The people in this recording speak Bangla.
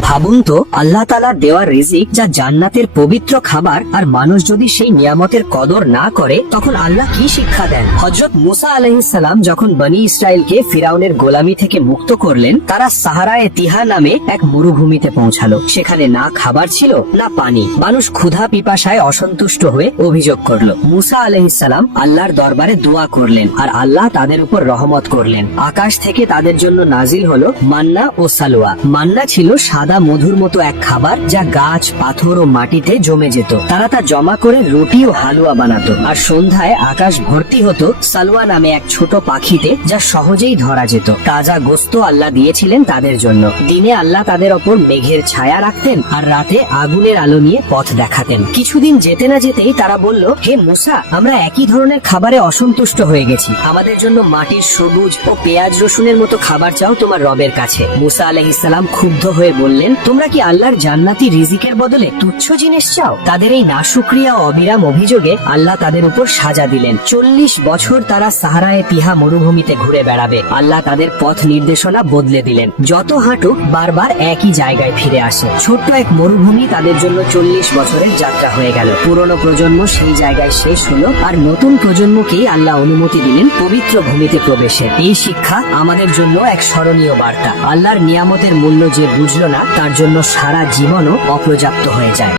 ভাবুন তো, আল্লাহ তাআলার দেওয়া রিজিক যা জান্নাতের পবিত্র খাবার, আর মানুষ যদি সেই নিয়ামতের কদর না করে তখন আল্লাহ কি শিক্ষা দেন। হযরত মুসা আলাইহিস সালাম যখন বনি ইসরাইলকে ফিরাউনের গোলামি থেকে মুক্ত করলেন, তারা সাহারায়ে তিহা নামে এক মরুভূমিতে পৌঁছালো। সেখানে না খাবার ছিল না পানি। মানুষ ক্ষুধা পিপাসায় অসন্তুষ্ট হয়ে অভিযোগ করলো। মুসা আলাইহিস সালাম আল্লাহর দরবারে দোয়া করলেন, আর আল্লাহ তাদের উপর রহমত করলেন। আকাশ থেকে তাদের জন্য নাজিল হলো মান্না ও সালোয়া। মান্না ছিল সাদা মধুর মতো এক খাবার, যা গাছ, পাথর ও মাটিতে জমে যেত। তারা তা জমা করে রুটি ও হালুয়া বানাতো। আর সন্ধ্যায় আকাশ ভর্তি হতো সালোয়া নামে এক ছোট পাখিতে, যা সহজেই ধরা যেত। তাজা গোস্ত আল্লাহ দিয়েছিলেন তাদের জন্য। দিনে আল্লাহ তাদের ওপর মেঘের ছায়া রাখতেন, আর রাতে আগুনের আলো নিয়ে পথ দেখাতেন। কিছুদিন যেতে না যেতেই তারা বলল, হে মুসা, আমরা একই ধরনের খাবারে অসন্তুষ্ট হয়ে গেছি। আমাদের জন্য মাটির সবুজ ও পেঁয়াজ রসুনের মতো খাবার চাও তোমার রবের কাছে। মুসা আলাইহিস সালাম ক্ষুব্ধ হয়ে বললেন, তোমরা কি আল্লাহর জান্নাতি রিজিকের বদলে তুচ্ছ জিনিস চাও? তাদের এই নাশুকরিয়া ও অবিরাম অভিযোগে আল্লাহ তাদের উপর সাজা দিলেন। 40 বছর তারা সাহারায়ে তিহা মরুভূমিতে ঘুরে বেড়াবে। আল্লাহ তাদের পথ নির্দেশনা বদলে দিলেন। যত হাঁটুক বারবার একই জায়গায় ফিরে আসে। ছোট্ট এক মরুভূমি তাদের জন্য 40 বছরের যাত্রা হয়ে গেল। পুরনো প্রজন্ম সেই জায়গায় শেষ হলো, আর নতুন প্রজন্মকেই আল্লাহ অনুমতি দিলেন পবিত্র ভূমিতে প্রবেশের। এই শিক্ষা আমাদের জন্য এক স্মরণীয় বার্তা। আল্লাহর নিয়ামতের মূল্য যে বুঝলো না, তার জন্য সারা জীবনও অপর্যাপ্ত হয়ে যায়।